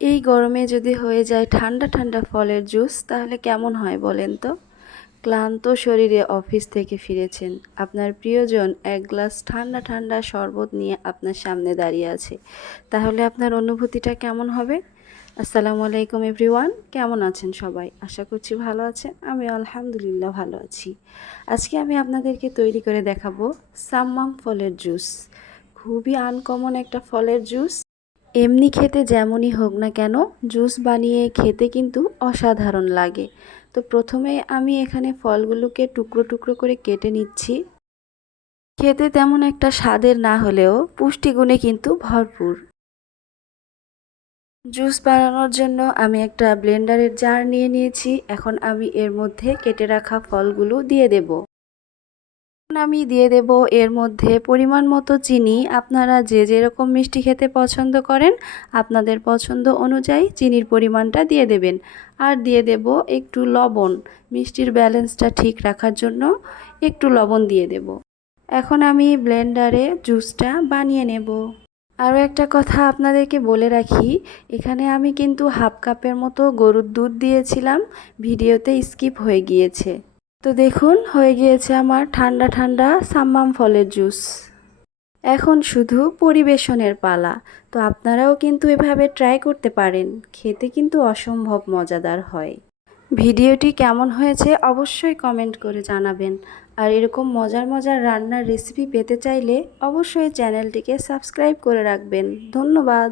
এই গরমে যদি হয়ে যায় ঠান্ডা ঠান্ডা ফলের জুস তাহলে কেমন হয় বলেন তো। ক্লান্ত শরীরে অফিস থেকে ফিরেছেন, আপনার প্রিয়জন এক গ্লাস ঠান্ডা ঠান্ডা শরবত নিয়ে আপনার সামনে দাঁড়িয়ে আছে, তাহলে আপনার অনুভূতিটা কেমন হবে? আসসালামু আলাইকুম এভরিওয়ান, কেমন আছেন সবাই? আশা করছি ভালো আছেন। আমি আলহামদুলিল্লাহ ভালো আছি। আজকে আমি আপনাদেরকে তৈরি করে দেখাবো সাম্মাম ফলের জুস। খুবই আনকমন একটা ফলের জুস। এমনি খেতে যেমনই হোক না কেন, জুস বানিয়ে খেতে কিন্তু অসাধারণ লাগে। তো প্রথমে আমি এখানে ফলগুলোকে টুকরো টুকরো করে কেটে নিচ্ছি। খেতে তেমন একটা স্বাদের না হলেও পুষ্টিগুণে কিন্তু ভরপুর। জুস বানানোর জন্য আমি একটা ব্লেন্ডারের জার নিয়ে নিয়েছি। এখন আমি এর মধ্যে কেটে রাখা ফলগুলো দিয়ে দেব। আমি দিয়ে দেব এর মধ্যে পরিমাণ মতো চিনি। আপনারা যে যেরকম মিষ্টি খেতে পছন্দ করেন আপনাদের পছন্দ অনুযায়ী চিনির পরিমাণটা দিয়ে দেবেন। আর দিয়ে দেব একটু লবণ, মিষ্টির ব্যালেন্সটা ঠিক রাখার জন্য একটু লবণ দিয়ে দেব। এখন আমি ব্লেন্ডারে জুসটা বানিয়ে নেব। আরও একটা কথা আপনাদেরকে বলে রাখি, এখানে আমি কিন্তু হাফ কাপের মতো গরুর দুধ দিয়েছিলাম, ভিডিওতে স্কিপ হয়ে গিয়েছে। তো দেখুন হয়ে গিয়েছে আমার ঠান্ডা ঠান্ডা সাম্মাম ফলের জুস। এখন শুধু পরিবেশনের পালা। তো আপনারাও কিন্তু এভাবে ট্রাই করতে পারেন, খেতে কিন্তু অসম্ভব মজাদার হয়। ভিডিওটি কেমন হয়েছে অবশ্যই কমেন্ট করে জানাবেন। আর এরকম মজার মজার রান্নার রেসিপি পেতে চাইলে অবশ্যই চ্যানেলটিকে সাবস্ক্রাইব করে রাখবেন। ধন্যবাদ।